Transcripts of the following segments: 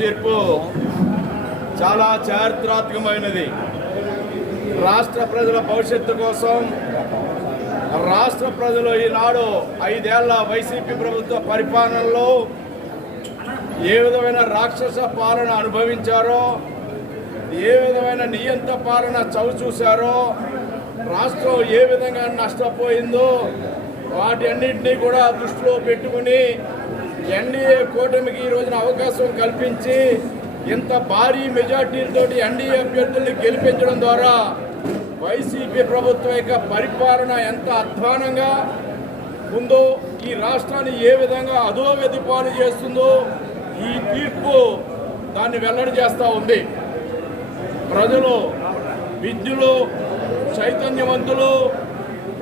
తీర్పు చాలా చారిత్రాత్మకమైనది. రాష్ట్ర ప్రజల భవిష్యత్తు కోసం రాష్ట్ర ప్రజలు ఈనాడు 5 ఏళ్ల వైసీపీ ప్రభుత్వ పరిపాలనలో ఏ విధమైన రాక్షస పాలన అనుభవించారో, ఏ విధమైన నియంత పాలన చవిచూశారో, రాష్ట్రం ఏ విధంగా నష్టపోయిందో వాటి అన్నింటినీ కూడా దృష్టిలో పెట్టుకుని ఎన్డీఏ కూటమికి ఈ రోజున అవకాశం కల్పించి ఇంత భారీ మెజార్టీలతోటి ఎన్డీఏ అభ్యర్థుల్ని గెలిపించడం ద్వారా వైసీపీ ప్రభుత్వం యొక్క పరిపాలన ఎంత అధ్వానంగా ఉందో, ఈ రాష్ట్రాన్ని ఏ విధంగా అధోగతి పాలు చేస్తుందో ఈ తీర్పు దాన్ని వెల్లడి చేస్తూ ఉంది. ప్రజలు, విద్యులు, చైతన్యవంతులు,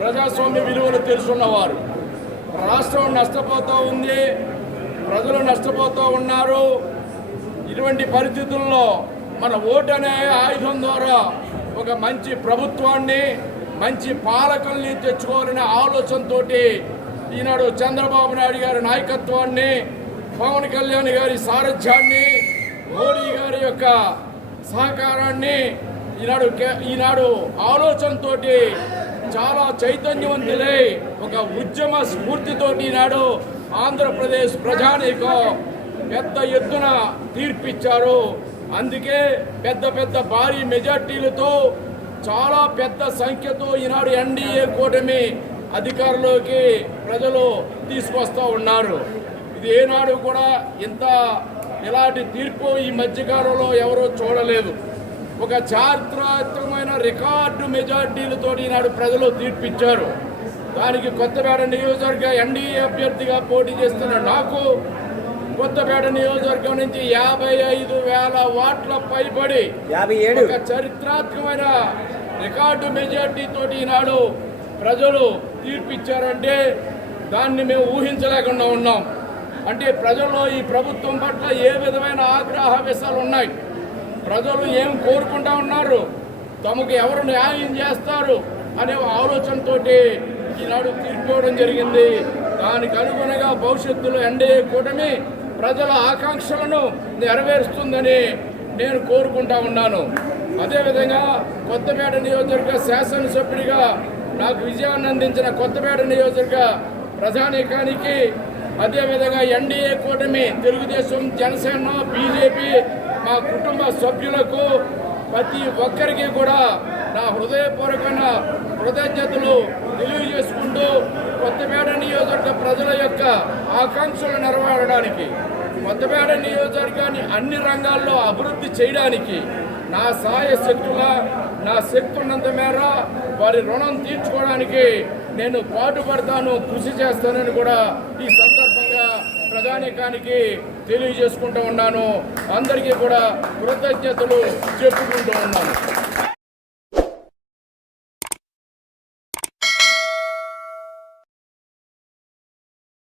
ప్రజాస్వామ్య విలువలు తెలుసున్నవారు. రాష్ట్రం నష్టపోతూ ఉంది, ప్రజలు నష్టపోతూ ఉన్నారు. ఇటువంటి పరిస్థితుల్లో మన ఓటు అనే ఆయుధం ద్వారా ఒక మంచి ప్రభుత్వాన్ని, మంచి పాలకుల్ని తెచ్చుకోవాలనే ఆలోచనతో ఈనాడు చంద్రబాబు నాయుడు గారి నాయకత్వాన్ని, పవన్ కళ్యాణ్ గారి సారథ్యాన్ని, మోడీ గారి యొక్క సహకారాన్ని ఈనాడు ఆలోచనతో చాలా చైతన్యవంతులై ఒక ఉద్యమ స్ఫూర్తితోటి ఈనాడు ఆంధ్రప్రదేశ్ ప్రజానీకం పెద్ద ఎత్తున తీర్పిచ్చారు. అందుకే పెద్ద పెద్ద భారీ మెజార్టీలతో చాలా పెద్ద సంఖ్యతో ఈనాడు ఎన్డీఏ కూటమి అధికారంలోకి ప్రజలు తీసుకొస్తూ ఉన్నారు. ఇది ఏనాడు కూడా ఇలాంటి తీర్పు ఈ మధ్యకాలంలో ఎవరూ చూడలేదు. ఒక చారిత్రాత్మకమైన రికార్డు మెజార్టీలతో ఈనాడు ప్రజలు తీర్పిచ్చారు. దానికి కొత్తపేట నియోజకవర్గ ఎన్డీఏ అభ్యర్థిగా పోటీ చేస్తున్న నాకు కొత్తపేట నియోజకవర్గం నుంచి 55,000 ఓట్ల పైబడి ఒక చరిత్రాత్మకమైన రికార్డు మెజార్టీతో ఈనాడు ప్రజలు తీర్పిచ్చారంటే దాన్ని మేము ఊహించలేకుండా ఉన్నాం. అంటే ప్రజల్లో ఈ ప్రభుత్వం పట్ల ఏ విధమైన ఆగ్రహవేశాలు ఉన్నాయి, ప్రజలు ఏం కోరుకుంటా ఉన్నారు, తమకు ఎవరు న్యాయం చేస్తారు అనే ఆలోచనతో ఈనాడు తీర్పు ఇవ్వడం జరిగింది. దానికి అనుగుణంగా భవిష్యత్తులో ఎన్డీఏ కూటమి ప్రజల ఆకాంక్షలను నెరవేరుస్తుందని నేను కోరుకుంటా ఉన్నాను. అదేవిధంగా కొత్తపేట నియోజకవర్గ శాసనసభ్యుడిగా నాకు విజయాన్ని అందించిన కొత్తపేట నియోజకవర్గ ప్రజానీకానికి, అదేవిధంగా ఎన్డీఏ కూటమి తెలుగుదేశం, జనసేన, బీజేపీ మా కుటుంబ సభ్యులకు ప్రతి ఒక్కరికి కూడా నా హృదయపూర్వకమైన కృతజ్ఞతలు తెలియజేసుకుంటూ కొత్తపేట నియోజకవర్గ ప్రజల యొక్క ఆకాంక్షలు నెరవేరడానికి, కొత్తపేట నియోజకవర్గాన్ని అన్ని రంగాల్లో అభివృద్ధి చేయడానికి నా నా శక్తి ఉన్నంత మేర వారి రుణం తీర్చుకోవడానికి నేను పాటుపడతాను, కృషి చేస్తానని కూడా ఈ సందర్భంగా ప్రజానీకానికి తెలియజేసుకుంటూ ఉన్నాను. అందరికీ కూడా కృతజ్ఞతలు చెప్పుకుంటూ ఉన్నాను.